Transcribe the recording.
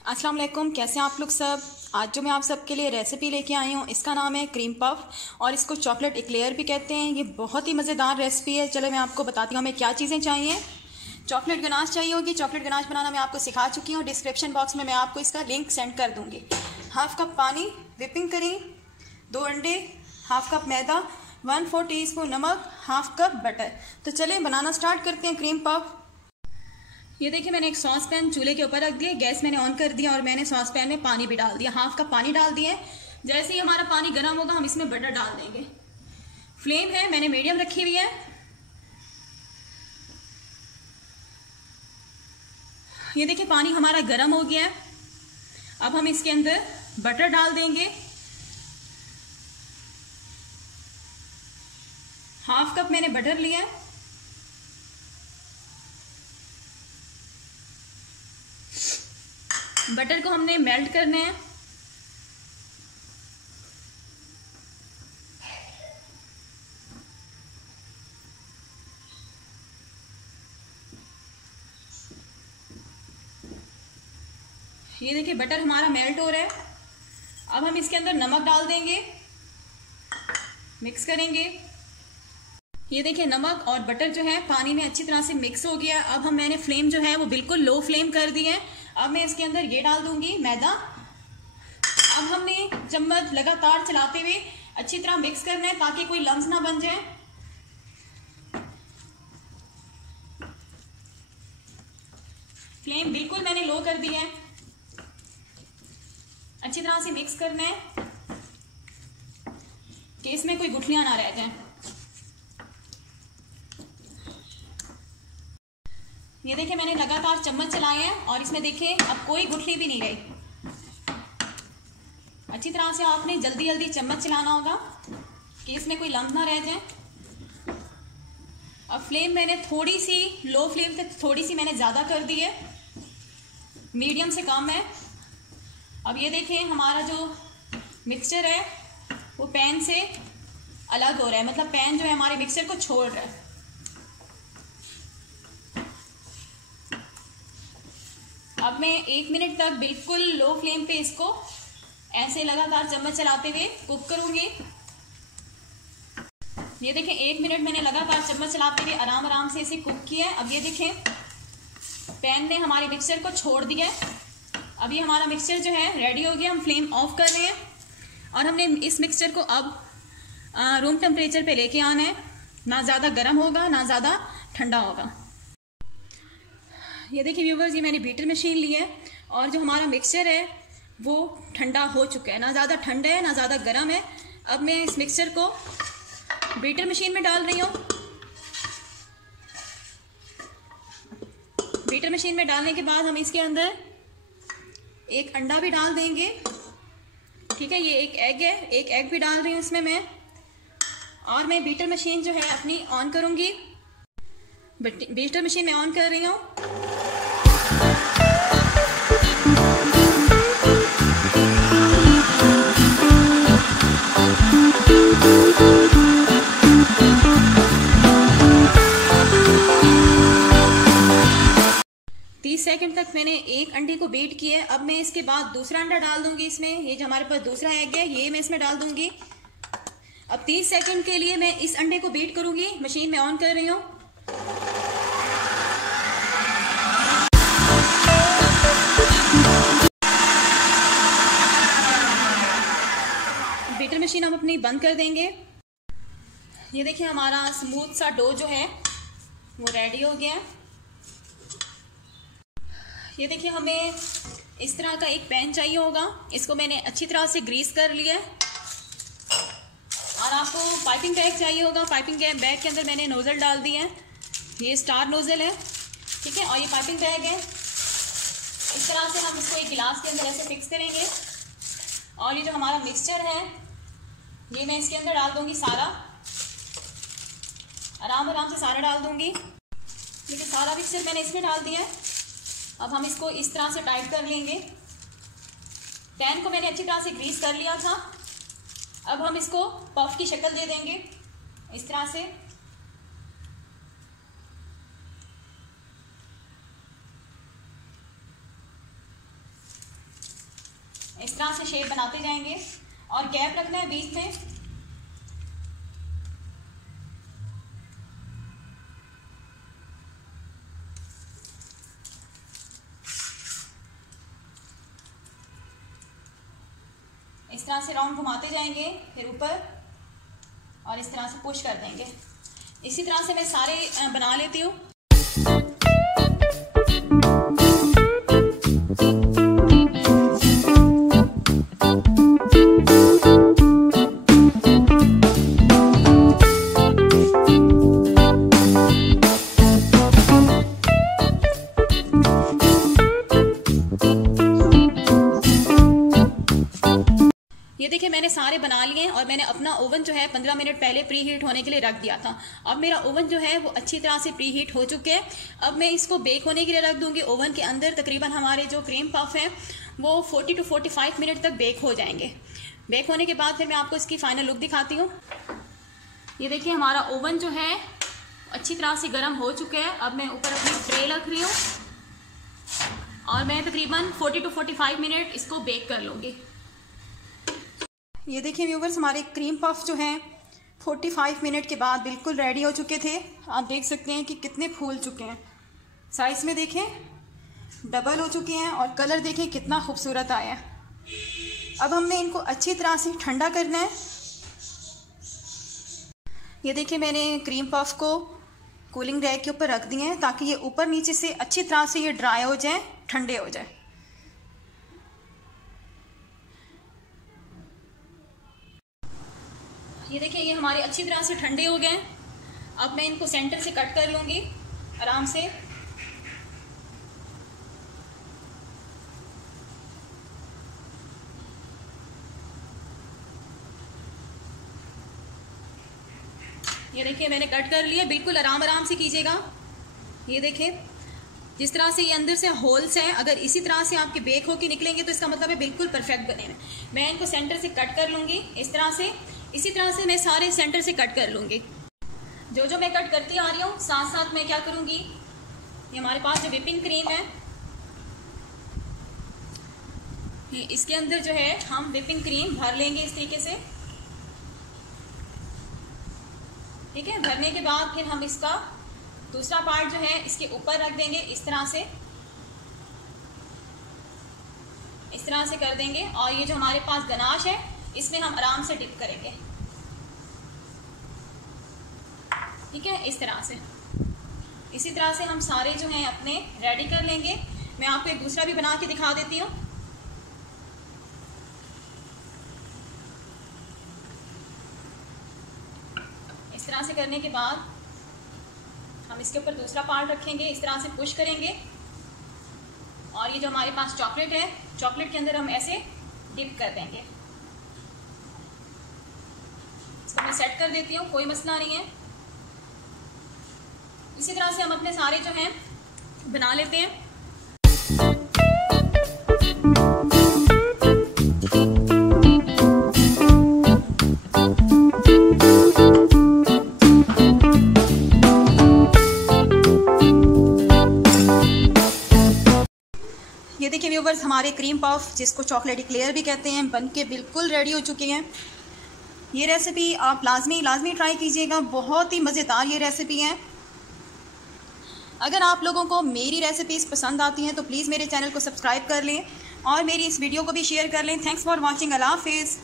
अस्सलाम वालेकुम, कैसे हैं आप लोग सब। आज जो मैं आप सबके लिए रेसिपी लेके आई हूँ इसका नाम है क्रीम पफ और इसको चॉकलेट एक्लेयर भी कहते हैं। ये बहुत ही मज़ेदार रेसिपी है। चलो मैं आपको बताती हूँ हमें क्या चीज़ें चाहिए। चॉकलेट गनाश चाहिए होगी। चॉकलेट गनाश बनाना मैं आपको सिखा चुकी हूँ। डिस्क्रिप्शन बॉक्स में मैं आपको इसका लिंक सेंड कर दूँगी। हाफ़ कप पानी, विपिंग क्रीम, 2 अंडे, हाफ़ कप मैदा, 1/4 टीस्पून नमक, हाफ़ कप बटर। तो चलिए बनाना स्टार्ट करते हैं क्रीम पफ। ये देखिए मैंने एक सॉस पैन चूल्हे के ऊपर रख दिया, गैस मैंने ऑन कर दिया और मैंने सॉस पैन में पानी भी डाल दिया। हाफ कप पानी डाल दिए। जैसे ही हमारा पानी गर्म होगा हम इसमें बटर डाल देंगे। फ्लेम है मैंने मीडियम रखी हुई है। ये देखिए पानी हमारा गर्म हो गया है। अब हम इसके अंदर बटर डाल देंगे। हाफ कप मैंने बटर लिया है। बटर को हमने मेल्ट करना है। ये देखिए बटर हमारा मेल्ट हो रहा है। अब हम इसके अंदर नमक डाल देंगे, मिक्स करेंगे। ये देखिए नमक और बटर जो है पानी में अच्छी तरह से मिक्स हो गया। अब मैंने फ्लेम जो है वो बिल्कुल लो फ्लेम कर दी है। अब मैं इसके अंदर ये डाल दूंगी मैदा। अब हमने चम्मच लगातार चलाते हुए अच्छी तरह मिक्स करना है ताकि कोई लम्स ना बन जाए। फ्लेम बिल्कुल मैंने लो कर दी है। अच्छी तरह से मिक्स करना है कि इसमें कोई गुठलियां ना रह जाएं। ये देखिए मैंने लगातार चम्मच चलाए हैं और इसमें देखिए अब कोई गुठली भी नहीं रही। अच्छी तरह से आपने जल्दी जल्दी चम्मच चलाना होगा कि इसमें कोई लम्ब ना रह जाए। अब फ्लेम मैंने थोड़ी सी लो फ्लेम से थोड़ी सी मैंने ज़्यादा कर दी है, मीडियम से कम है। अब ये देखिए हमारा जो मिक्सचर है वो पैन से अलग हो रहा है, मतलब पैन जो है हमारे मिक्सचर को छोड़ रहा है। अब मैं 1 मिनट तक बिल्कुल लो फ्लेम पे इसको ऐसे लगातार चम्मच चलाते हुए कुक करूंगी। ये देखें 1 मिनट मैंने लगातार चम्मच चलाते हुए आराम आराम से इसे कुक किया है। अब ये देखें पैन ने हमारे मिक्सचर को छोड़ दिया है। अब ये हमारा मिक्सचर जो है रेडी हो गया। हम फ्लेम ऑफ कर रहे हैं और हमने इस मिक्सचर को अब रूम टेम्परेचर पे लेके आना है। ना ज़्यादा गर्म होगा ना ज़्यादा ठंडा होगा। ये देखिए व्यूवर्स, ये मैंने बीटर मशीन ली है और जो हमारा मिक्सचर है वो ठंडा हो चुका है। ना ज़्यादा ठंडा है ना ज़्यादा गर्म है। अब मैं इस मिक्सचर को बीटर मशीन में डाल रही हूँ। बीटर मशीन में डालने के बाद हम इसके अंदर एक अंडा भी डाल देंगे। ठीक है, ये एक एग है, एक एग भी डाल रही हूँ इसमें मैं। और मैं बीटर मशीन जो है अपनी ऑन करूँगी। बीटर मशीन में ऑन कर रही हूँ। 30 सेकंड तक मैंने एक अंडे को बीट किया है। अब मैं इसके बाद दूसरा अंडा डाल दूंगी इसमें। ये जो हमारे पास दूसरा एग है ये मैं इसमें डाल दूंगी। अब 30 सेकंड के लिए मैं इस अंडे को बीट करूंगी। मशीन में ऑन कर रही हूँ। बीटर मशीन हम अपनी बंद कर देंगे। ये देखिए हमारा स्मूथ सा डो जो है वो रेडी हो गया है। ये देखिए हमें इस तरह का एक पैन चाहिए होगा। इसको मैंने अच्छी तरह से ग्रीस कर लिया है। और आपको पाइपिंग बैग चाहिए होगा। पाइपिंग बैग के अंदर मैंने नोज़ल डाल दिए हैं। ये स्टार नोज़ल है, ठीक है। और ये पाइपिंग बैग है। इस तरह से हम इसको एक गिलास के अंदर ऐसे फिक्स करेंगे। और ये जो हमारा मिक्सचर है ये मैं इसके अंदर डाल दूंगी सारा। आराम आराम से सारा डाल दूंगी। देखिए सारा मिक्सचर मैंने इसमें डाल दिया है। अब हम इसको इस तरह से टाइट कर लेंगे। पैन को मैंने अच्छी तरह से ग्रीस कर लिया था। अब हम इसको पफ की शक्ल दे देंगे इस तरह से। इस तरह से शेप बनाते जाएंगे और गैप रखना है बीच में। इस तरह से राउंड घुमाते जाएंगे, फिर ऊपर और इस तरह से पुश कर देंगे। इसी तरह से मैं सारे बना लेती हूँ। ये देखिए मैंने सारे बना लिए हैं और मैंने अपना ओवन जो है 15 मिनट पहले प्री हीट होने के लिए रख दिया था। अब मेरा ओवन जो है वो अच्छी तरह से प्री हीट हो चुके हैं। अब मैं इसको बेक होने के लिए रख दूंगी ओवन के अंदर। तकरीबन हमारे जो क्रीम पफ हैं वो 40 to 45 मिनट तक बेक हो जाएंगे। बेक होने के बाद फिर मैं आपको इसकी फाइनल लुक दिखाती हूँ। ये देखिए हमारा ओवन जो है अच्छी तरह से गर्म हो चुके हैं। अब मैं ऊपर अपनी ट्रे रख रही हूँ और मैं तकरीबन 40 to 45 मिनट इसको बेक कर लूँगी। ये देखिए व्यूवर्स, हमारे क्रीम पफ जो हैं 45 मिनट के बाद बिल्कुल रेडी हो चुके थे। आप देख सकते हैं कि कितने फूल चुके हैं। साइज़ में देखें डबल हो चुके हैं और कलर देखें कितना खूबसूरत आया है। अब हमने इनको अच्छी तरह से ठंडा करना है। ये देखिए मैंने क्रीम पफ को कूलिंग रैक के ऊपर रख दिए हैं ताकि ये ऊपर नीचे से अच्छी तरह से ये ड्राई हो जाए, ठंडे हो जाए। ये देखिए ये हमारे अच्छी तरह से ठंडे हो गए। अब मैं इनको सेंटर से कट कर लूँगी आराम से। ये देखिए मैंने कट कर लिया। बिल्कुल आराम से कीजिएगा। ये देखिए जिस तरह से ये अंदर से होल्स हैं, अगर इसी तरह से आपके बेक होके निकलेंगे तो इसका मतलब है बिल्कुल परफेक्ट बने हैं। मैं इनको सेंटर से कट कर लूँगी इस तरह से। इसी तरह से मैं सारे सेंटर से कट कर लूँगी। जो मैं कट करती आ रही हूँ साथ साथ मैं क्या करूँगी, ये हमारे पास जो व्हिपिंग क्रीम है ये इसके अंदर जो है हम व्हिपिंग क्रीम भर लेंगे इस तरीके से। ठीक है, भरने के बाद फिर हम इसका दूसरा पार्ट जो है इसके ऊपर रख देंगे इस तरह से कर देंगे। और ये जो हमारे पास गनाश है इसमें हम आराम से डिप करेंगे। ठीक है, इस तरह से। इसी तरह से हम सारे जो हैं अपने रेडी कर लेंगे। मैं आपको एक दूसरा भी बना के दिखा देती हूँ। इस तरह से करने के बाद हम इसके ऊपर दूसरा पार्ट रखेंगे, इस तरह से पुश करेंगे और ये जो हमारे पास चॉकलेट है, चॉकलेट के अंदर हम ऐसे डिप कर देंगे। इसको मैं सेट कर देती हूँ, कोई मसला नहीं है। इसी तरह से हम अपने सारे जो हैं बना लेते हैं। ये देखिए व्यूवर्स, हमारे क्रीम पफ जिसको चॉकलेट इक्लेयर भी कहते हैं बनके बिल्कुल रेडी हो चुके हैं। ये रेसिपी आप लाजमी ट्राई कीजिएगा। बहुत ही मज़ेदार ये रेसिपी है। अगर आप लोगों को मेरी रेसिपीज़ पसंद आती हैं तो प्लीज़ मेरे चैनल को सब्सक्राइब कर लें और मेरी इस वीडियो को भी शेयर कर लें। Thanks for watching. अल्लाह हाफिज़।